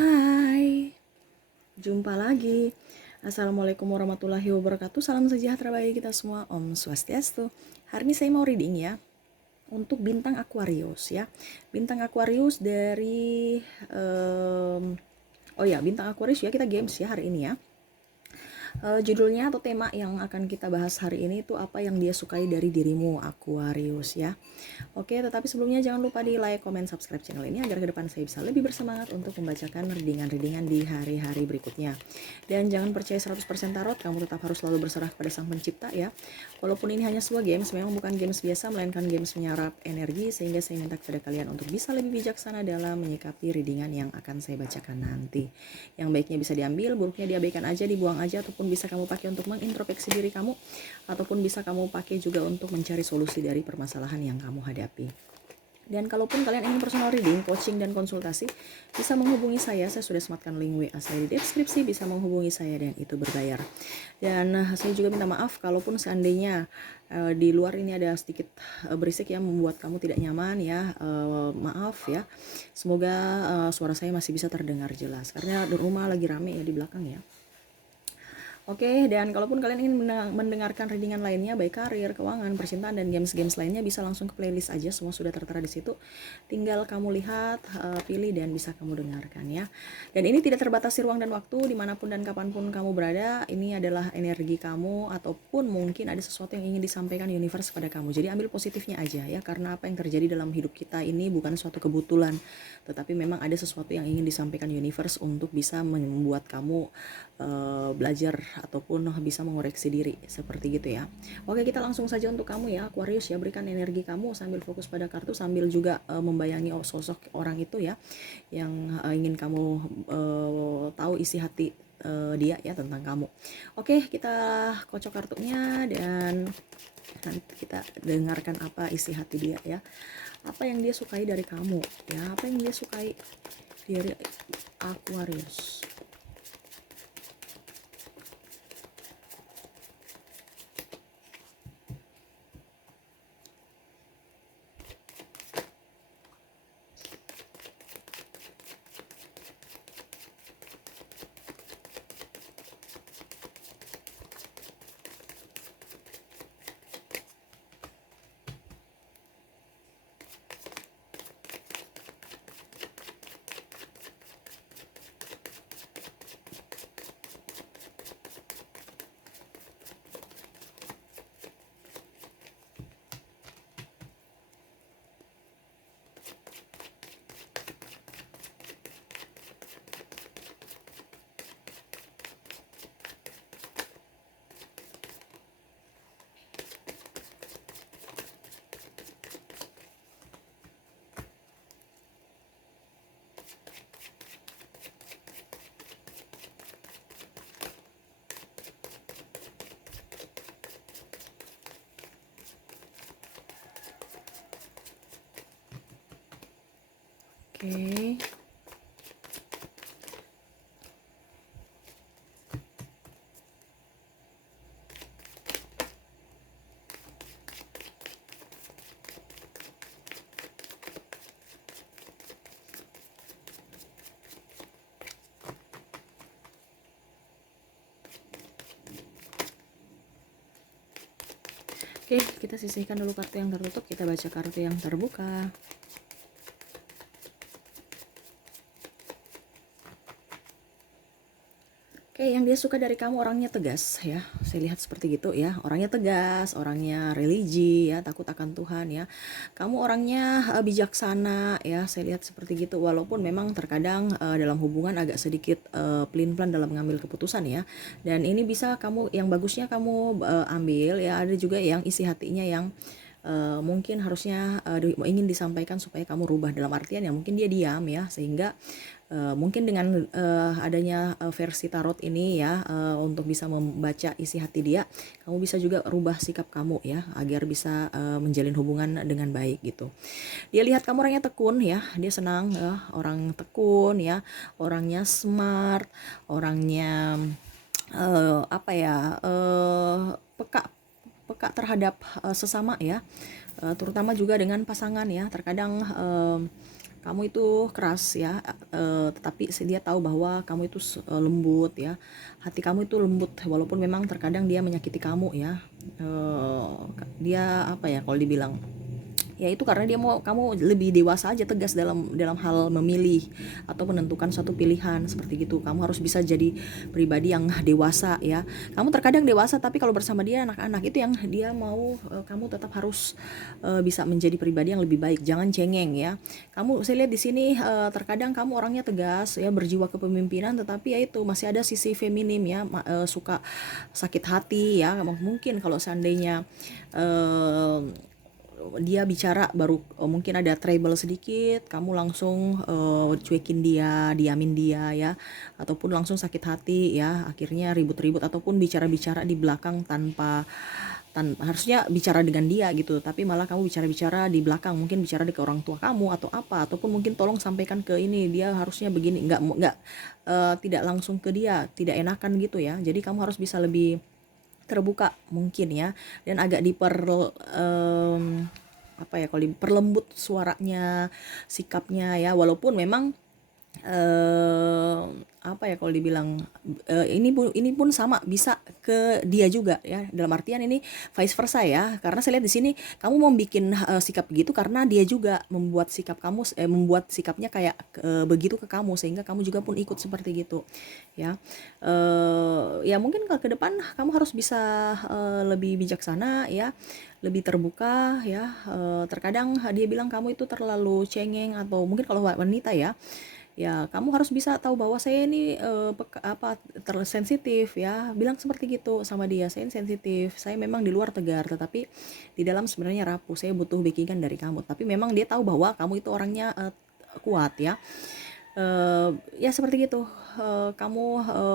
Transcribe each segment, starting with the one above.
Hai, jumpa lagi. Assalamualaikum warahmatullahi wabarakatuh. Salam sejahtera bagi kita semua. Om Swastiastu. Hari ini saya mau reading ya untuk bintang Aquarius ya. Bintang Aquarius dari bintang Aquarius ya, kita games ya hari ini ya. Judulnya atau tema yang akan kita bahas hari ini itu apa yang dia sukai dari dirimu Aquarius ya. Oke, tetapi sebelumnya jangan lupa di like, comment, subscribe channel ini agar ke depan saya bisa lebih bersemangat untuk membacakan readingan-readingan di hari-hari berikutnya. Dan jangan percaya 100% tarot, kamu tetap harus selalu berserah kepada Sang Pencipta ya. Walaupun ini hanya sebuah games, memang bukan games biasa melainkan games menyerap energi, sehingga saya minta kepada kalian untuk bisa lebih bijaksana dalam menyikapi readingan yang akan saya bacakan nanti. Yang baiknya bisa diambil, buruknya diabaikan aja, dibuang aja, ataupun bisa kamu pakai untuk mengintrospeksi diri kamu, ataupun bisa kamu pakai juga untuk mencari solusi dari permasalahan yang kamu hadapi. Dan kalaupun kalian ingin personal reading, coaching, dan konsultasi, bisa menghubungi saya sudah sematkan link WA saya di deskripsi, bisa menghubungi saya dan itu berbayar. Dan saya juga minta maaf kalaupun seandainya di luar ini ada sedikit berisik yang membuat kamu tidak nyaman ya, maaf ya. Semoga suara saya masih bisa terdengar jelas, karena di rumah lagi rame ya di belakang ya. Oke, dan kalaupun kalian ingin mendengarkan readingan lainnya, baik karir, keuangan, percintaan, dan games-games lainnya, bisa langsung ke playlist aja, semua sudah tertera di situ. Tinggal kamu lihat, pilih, dan bisa kamu dengarkan ya. Dan ini tidak terbatasi ruang dan waktu, dimanapun dan kapanpun kamu berada. Ini adalah energi kamu, ataupun mungkin ada sesuatu yang ingin disampaikan universe pada kamu. Jadi ambil positifnya aja ya, karena apa yang terjadi dalam hidup kita ini bukan suatu kebetulan, tetapi memang ada sesuatu yang ingin disampaikan universe untuk bisa membuat kamu belajar ataupun bisa mengoreksi diri seperti gitu ya. Oke, kita langsung saja untuk kamu ya Aquarius ya, berikan energi kamu sambil fokus pada kartu, sambil juga membayangi sosok orang itu ya yang ingin kamu tahu isi hati dia ya tentang kamu. Oke, kita kocok kartunya dan nanti kita dengarkan apa isi hati dia ya. Apa yang dia sukai dari kamu ya, apa yang dia sukai dari Aquarius. Oke. Oke, kita sisihkan dulu kartu yang tertutup, kita baca kartu yang terbuka. Oke, yang dia suka dari kamu orangnya tegas ya. Saya lihat seperti gitu ya. Orangnya tegas, orangnya religi ya, takut akan Tuhan ya. Kamu orangnya bijaksana ya. Saya lihat seperti gitu. Walaupun memang terkadang dalam hubungan agak sedikit pelin-pelan dalam mengambil keputusan ya. Dan ini bisa kamu, yang bagusnya kamu ambil ya. Ada juga yang isi hatinya yang mungkin harusnya ingin disampaikan supaya kamu rubah, dalam artian ya mungkin dia diam ya, sehingga mungkin dengan adanya versi tarot ini ya, untuk bisa membaca isi hati dia, kamu bisa juga rubah sikap kamu ya agar bisa menjalin hubungan dengan baik gitu. Dia lihat kamu orangnya tekun ya, dia senang ya, orang tekun ya, orangnya smart, orangnya peka peka terhadap sesama ya, terutama juga dengan pasangan ya. Terkadang kamu itu keras ya, tetapi dia tahu bahwa kamu itu lembut ya, hati kamu itu lembut walaupun memang terkadang dia menyakiti kamu ya. Dia apa ya kalau dibilang, ya itu karena dia mau kamu lebih dewasa aja, tegas dalam dalam hal memilih atau menentukan suatu pilihan seperti gitu. Kamu harus bisa jadi pribadi yang dewasa ya. Kamu terkadang dewasa tapi kalau bersama dia anak-anak, itu yang dia mau, kamu tetap harus bisa menjadi pribadi yang lebih baik, jangan cengeng ya. Saya lihat di sini, terkadang kamu orangnya tegas ya, berjiwa kepemimpinan, tetapi ya itu masih ada sisi feminim ya, suka sakit hati ya. Mungkin kalau seandainya eh, dia bicara baru, mungkin ada trouble sedikit, kamu langsung cuekin dia, diamin dia ya, ataupun langsung sakit hati ya, akhirnya ribut-ribut ataupun bicara-bicara di belakang harusnya bicara dengan dia gitu, tapi malah kamu bicara-bicara di belakang, mungkin bicara ke orang tua kamu atau apa, ataupun mungkin tolong sampaikan ke ini, dia harusnya begini, nggak tidak langsung ke dia, tidak enakan gitu ya. Jadi kamu harus bisa lebih terbuka mungkin ya, dan agak apa ya kalau diperlembut suaranya, sikapnya ya, walaupun memang eh apa ya kalau dibilang, ini pun sama bisa ke dia juga ya, dalam artian ini vice versa ya, karena saya lihat di sini kamu mau bikin sikap begitu karena dia juga membuat sikapnya kayak begitu ke kamu, sehingga kamu juga pun ikut seperti gitu ya. Ya mungkin ke depan kamu harus bisa lebih bijaksana ya, lebih terbuka ya. Terkadang dia bilang kamu itu terlalu cengeng, atau mungkin kalau wanita ya, ya kamu harus bisa tahu bahwa saya ini tersensitif ya, bilang seperti gitu sama dia, saya ini sensitif, saya memang di luar tegar tetapi di dalam sebenarnya rapuh, saya butuh backingan dari kamu. Tapi memang dia tahu bahwa kamu itu orangnya kuat ya. Ya seperti gitu, kamu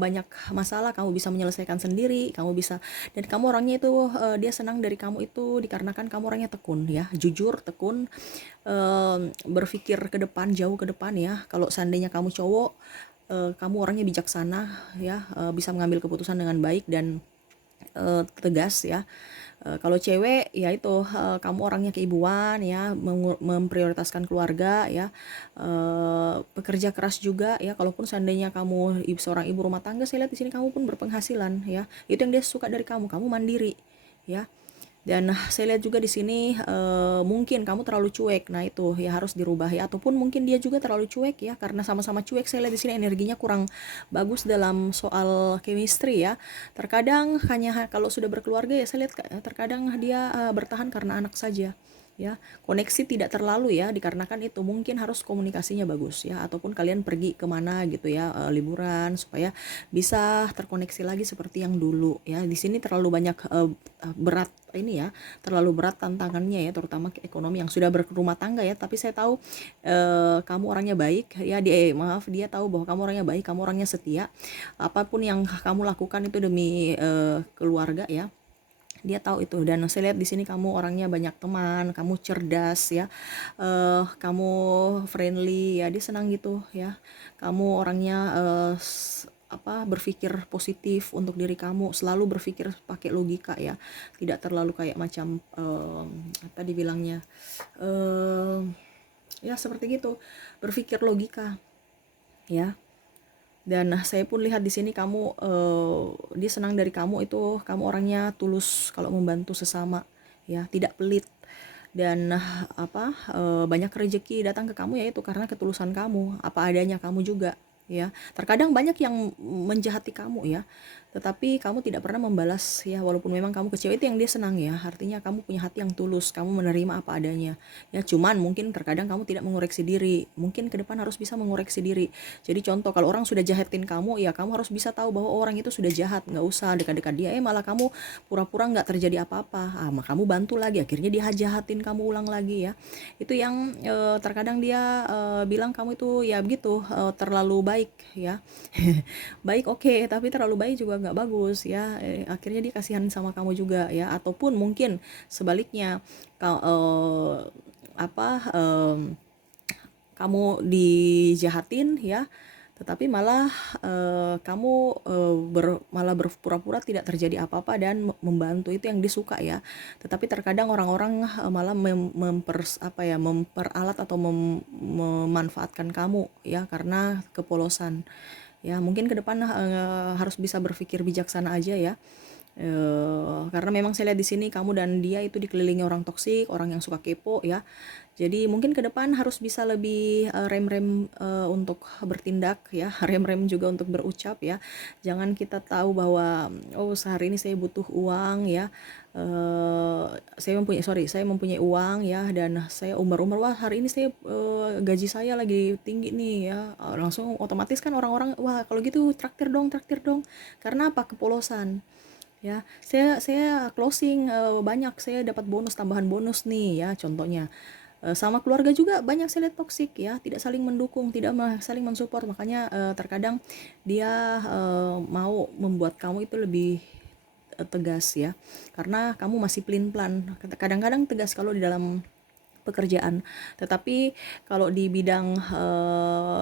banyak masalah kamu bisa menyelesaikan sendiri, kamu bisa, dan kamu orangnya itu, dia senang dari kamu itu dikarenakan kamu orangnya tekun ya, jujur, tekun, berpikir ke depan, jauh ke depan ya. Kalau seandainya kamu cowok, kamu orangnya bijaksana ya, bisa mengambil keputusan dengan baik dan tegas ya. Kalau cewek ya itu, kamu orangnya keibuan ya, memprioritaskan keluarga ya, pekerja keras juga ya. Kalaupun seandainya kamu seorang ibu rumah tangga, saya lihat di sini kamu pun berpenghasilan ya. Itu yang dia suka dari kamu mandiri ya. Dan saya lihat juga di sini, mungkin kamu terlalu cuek. Nah, itu ya harus dirubah ya, ataupun mungkin dia juga terlalu cuek ya, karena sama-sama cuek. Saya lihat di sini energinya kurang bagus dalam soal chemistry ya. Terkadang hanya kalau sudah berkeluarga ya, saya lihat terkadang dia bertahan karena anak saja ya. Koneksi tidak terlalu ya, dikarenakan itu mungkin harus komunikasinya bagus ya, ataupun kalian pergi kemana gitu ya, liburan, supaya bisa terkoneksi lagi seperti yang dulu ya. Di sini terlalu banyak berat ini ya, terlalu berat tantangannya ya, terutama ke ekonomi yang sudah berumah tangga ya. Tapi saya tahu kamu orangnya baik ya, dia tahu bahwa kamu orangnya baik, kamu orangnya setia, apapun yang kamu lakukan itu demi keluarga ya, dia tahu itu. Dan saya lihat di sini kamu orangnya banyak teman, kamu cerdas ya, kamu friendly ya, dia senang gitu ya. Kamu orangnya berpikir positif untuk diri kamu, selalu berpikir pakai logika ya, tidak terlalu kayak macam apa dibilangnya, ya seperti gitu, berpikir logika ya. Dan saya pun lihat di sini kamu, dia senang dari kamu itu, kamu orangnya tulus kalau membantu sesama ya, tidak pelit. Dan banyak rezeki datang ke kamu ya, itu karena ketulusan kamu, apa adanya kamu juga ya. Terkadang banyak yang menjahati kamu ya, tetapi kamu tidak pernah membalas ya, walaupun memang kamu kecewa, itu yang dia senang ya. Artinya kamu punya hati yang tulus, kamu menerima apa adanya ya. Cuman mungkin terkadang kamu tidak mengoreksi diri, mungkin ke depan harus bisa mengoreksi diri. Jadi contoh, kalau orang sudah jahatin kamu ya, kamu harus bisa tahu bahwa orang itu sudah jahat, nggak usah dekat-dekat dia, malah kamu pura-pura nggak terjadi apa-apa, maka kamu bantu lagi, akhirnya dia jahatin kamu ulang lagi ya. Itu yang terkadang dia bilang kamu itu ya begitu, terlalu baik ya. Baik oke, tapi terlalu baik juga nggak bagus ya. Akhirnya dia kasihan sama kamu juga ya, ataupun mungkin sebaliknya, ka- eh, apa kamu dijahatin ya, tetapi malah kamu malah berpura-pura tidak terjadi apa-apa dan membantu, itu yang disuka ya. Tetapi terkadang orang-orang malah memperalat atau memanfaatkan kamu ya karena kepolosan. Ya, mungkin ke depan harus bisa berpikir bijaksana aja ya. Karena memang saya lihat di sini kamu dan dia itu dikelilingi orang toksik, orang yang suka kepo ya. Jadi mungkin ke depan harus bisa lebih rem-rem untuk bertindak ya, rem-rem juga untuk berucap ya. Jangan kita tahu bahwa oh sehari ini saya butuh uang ya. Saya mempunyai uang ya, dan saya umbar-umbar, wah hari ini saya gaji saya lagi tinggi nih ya. Langsung otomatis kan orang-orang, wah kalau gitu traktir dong, traktir dong. Karena apa? Kepolosan. Ya, saya closing banyak, saya dapat bonus, tambahan bonus nih ya contohnya. Sama keluarga juga banyak saya lihat toksik ya, tidak saling mendukung, tidak saling mensupport. Makanya terkadang dia mau membuat kamu itu lebih tegas ya, karena kamu masih pelin-pelan. Kadang-kadang tegas kalau di dalam pekerjaan, tetapi kalau di bidang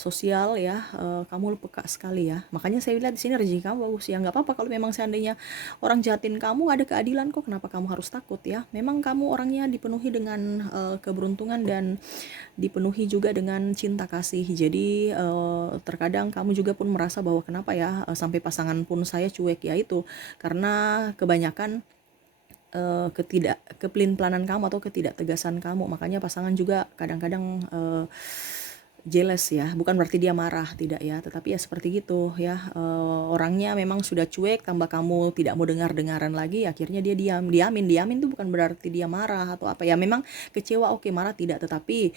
sosial ya kamu peka sekali ya. Makanya saya lihat di sini rezeki kamu bagus ya. Nggak apa-apa kalau memang seandainya orang jahatin kamu, ada keadilan kok, kenapa kamu harus takut ya. Memang kamu orangnya dipenuhi dengan keberuntungan dan dipenuhi juga dengan cinta kasih. Jadi terkadang kamu juga pun merasa bahwa kenapa ya sampai pasangan pun saya cuek ya, itu karena kebanyakan kepelin-pelanan kamu atau ketidaktegasan kamu. Makanya pasangan juga kadang-kadang jealous ya, bukan berarti dia marah, tidak ya, tetapi ya seperti gitu ya. Orangnya memang sudah cuek, tambah kamu tidak mau dengar-dengaran lagi, akhirnya dia diamin tuh bukan berarti dia marah atau apa ya, memang kecewa, oke, marah tidak, tetapi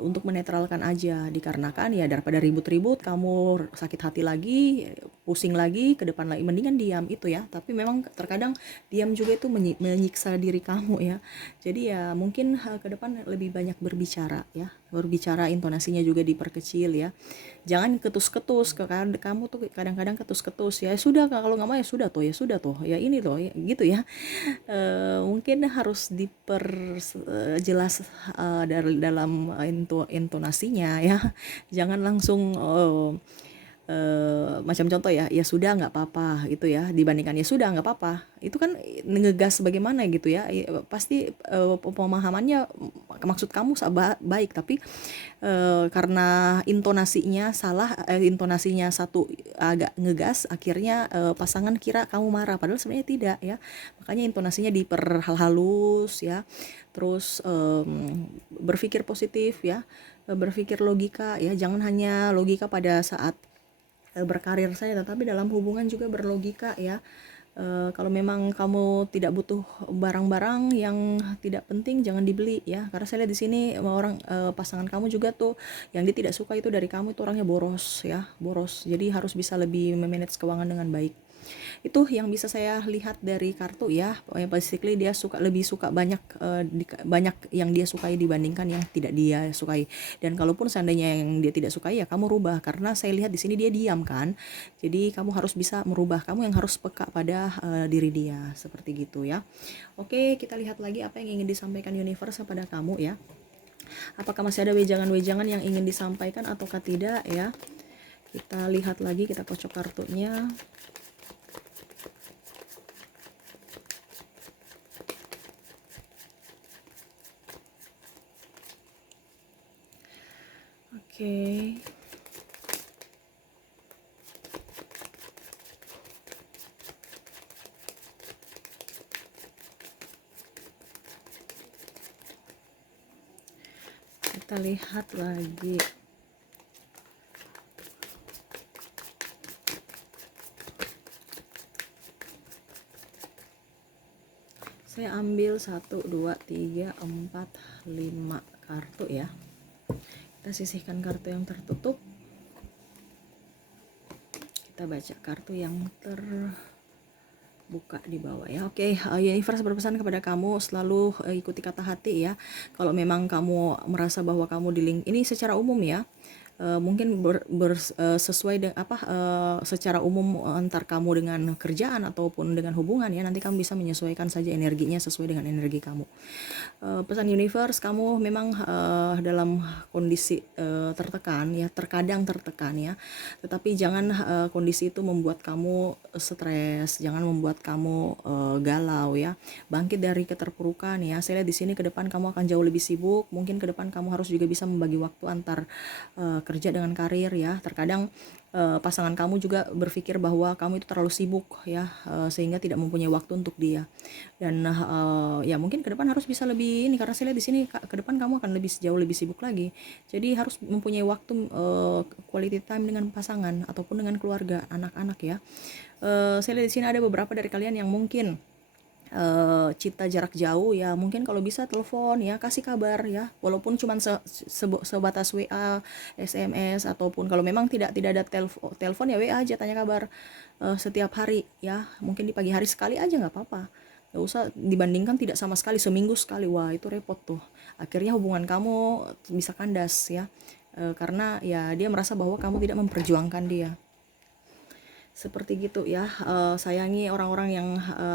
untuk menetralkan aja, dikarenakan ya daripada ribut-ribut kamu sakit hati lagi, pusing lagi ke depan lagi, mendingan diam itu ya. Tapi memang terkadang diam juga itu menyiksa diri kamu ya. Jadi ya mungkin ke depan lebih banyak berbicara ya, berbicara, intonasinya juga diperkecil ya. Jangan ketus-ketus, kamu tuh kadang-kadang ketus-ketus ya. Sudah, kalau nggak mau ya sudah tuh, ya sudah tuh, ya ini tuh ya, gitu ya. Mungkin harus diperjelas dalam intonasinya ya. Jangan langsung macam contoh ya, ya sudah nggak apa-apa itu ya, dibandingkan ya sudah nggak apa-apa, itu kan ngegas bagaimana gitu ya. Pasti pemahamannya maksud kamu baik, tapi karena intonasinya salah, intonasinya satu agak ngegas, akhirnya pasangan kira kamu marah, padahal sebenarnya tidak ya. Makanya intonasinya diperhalus ya, terus berpikir positif ya, berpikir logika ya, jangan hanya logika pada saat berkarir saja, tetapi dalam hubungan juga berlogika ya. Kalau memang kamu tidak butuh barang-barang yang tidak penting, jangan dibeli ya. Karena saya lihat di sini orang pasangan kamu juga tuh yang dia tidak suka itu dari kamu itu orangnya boros ya, boros. Jadi harus bisa lebih memanage keuangan dengan baik. Itu yang bisa saya lihat dari kartu ya. Basically dia lebih suka banyak banyak yang dia sukai dibandingkan yang tidak dia sukai. Dan kalaupun seandainya yang dia tidak sukai ya kamu rubah, karena saya lihat di sini dia diam kan. Jadi kamu harus bisa merubah, kamu yang harus peka pada diri dia, seperti gitu ya. Oke, kita lihat lagi apa yang ingin disampaikan universe kepada kamu ya. Apakah masih ada wejangan-wejangan yang ingin disampaikan ataukah tidak ya. Kita lihat lagi, kita kocok kartunya. Oke. Kita lihat lagi. Saya ambil 1, 2, 3, 4, 5 kartu ya. Kita sisihkan kartu yang tertutup. Kita baca kartu yang terbuka di bawah ya. Oke, universe berpesan kepada kamu selalu ikuti kata hati ya. Kalau memang kamu merasa bahwa kamu ini secara umum ya, mungkin sesuai dengan secara umum antar kamu dengan kerjaan ataupun dengan hubungan ya, nanti kamu bisa menyesuaikan saja energinya sesuai dengan energi kamu. Pesan universe, kamu memang dalam kondisi tertekan ya, terkadang tertekan ya, tetapi jangan kondisi itu membuat kamu stres, jangan membuat kamu galau ya. Bangkit dari keterpurukan ya. Saya lihat di sini ke depan kamu akan jauh lebih sibuk, mungkin ke depan kamu harus juga bisa membagi waktu antar kerja dengan karir ya. Terkadang pasangan kamu juga berpikir bahwa kamu itu terlalu sibuk ya, sehingga tidak mempunyai waktu untuk dia. Dan ya mungkin ke depan harus bisa lebih ini, karena saya lihat di sini ke depan kamu akan jauh lebih sibuk lagi. Jadi harus mempunyai waktu quality time dengan pasangan ataupun dengan keluarga, anak-anak ya. Saya lihat di sini ada beberapa dari kalian yang mungkin cinta jarak jauh ya, mungkin kalau bisa telepon ya, kasih kabar ya, walaupun cuma sebatas WA, SMS, ataupun kalau memang tidak ada telepon ya WA aja, tanya kabar setiap hari ya, mungkin di pagi hari sekali aja nggak apa-apa, nggak usah dibandingkan tidak sama sekali, seminggu sekali, wah itu repot tuh, akhirnya hubungan kamu bisa kandas ya, karena ya dia merasa bahwa kamu tidak memperjuangkan dia. Seperti gitu ya. Sayangi orang-orang yang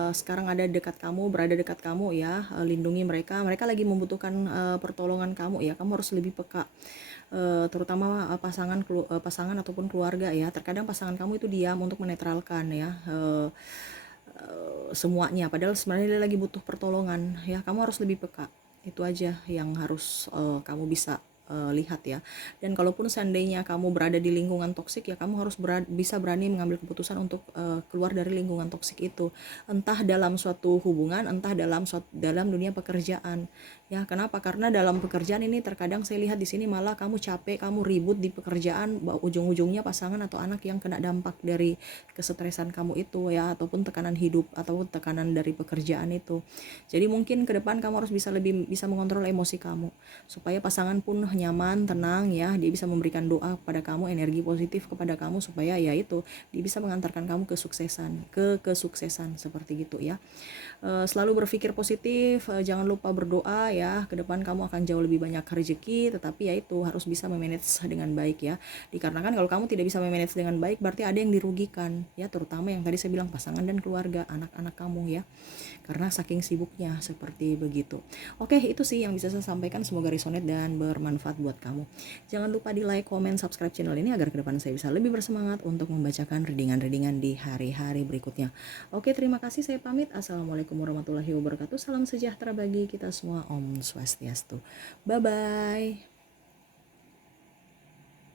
sekarang ada dekat kamu, berada dekat kamu ya. Lindungi mereka, mereka lagi membutuhkan pertolongan kamu ya. Kamu harus lebih peka, terutama pasangan ataupun keluarga ya. Terkadang pasangan kamu itu diam untuk menetralkan ya semuanya, padahal sebenarnya dia lagi butuh pertolongan ya. Kamu harus lebih peka, itu aja yang harus kamu bisa lihat ya. Dan kalaupun seandainya kamu berada di lingkungan toksik ya, kamu harus bisa berani mengambil keputusan untuk keluar dari lingkungan toksik itu, entah dalam suatu hubungan, entah dalam dunia pekerjaan ya. Kenapa? Karena dalam pekerjaan ini terkadang saya lihat di sini malah kamu capek, kamu ribut di pekerjaan, ujung-ujungnya pasangan atau anak yang kena dampak dari kesetresan kamu itu ya, ataupun tekanan hidup ataupun tekanan dari pekerjaan itu. Jadi mungkin ke depan kamu harus lebih bisa mengontrol emosi kamu, supaya pasangan pun nyaman, tenang ya. Dia bisa memberikan doa kepada kamu, energi positif kepada kamu, supaya ya itu dia bisa mengantarkan kamu kesuksesan seperti gitu ya. Selalu berpikir positif, jangan lupa berdoa ya. Ke depan kamu akan jauh lebih banyak rezeki, tetapi ya itu harus bisa memanage dengan baik ya. Dikarenakan kalau kamu tidak bisa memanage dengan baik, berarti ada yang dirugikan ya, terutama yang tadi saya bilang, pasangan dan keluarga, anak-anak kamu ya. Karena saking sibuknya seperti begitu. Oke, itu sih yang bisa saya sampaikan, semoga resonate dan bermanfaat buat kamu. Jangan lupa di like, comment, subscribe channel ini agar ke depan saya bisa lebih bersemangat untuk membacakan readingan-readingan di hari-hari berikutnya. Oke, terima kasih, saya pamit. Assalamualaikum warahmatullahi wabarakatuh. Salam sejahtera bagi kita semua. Om Swastiastu. Bye bye.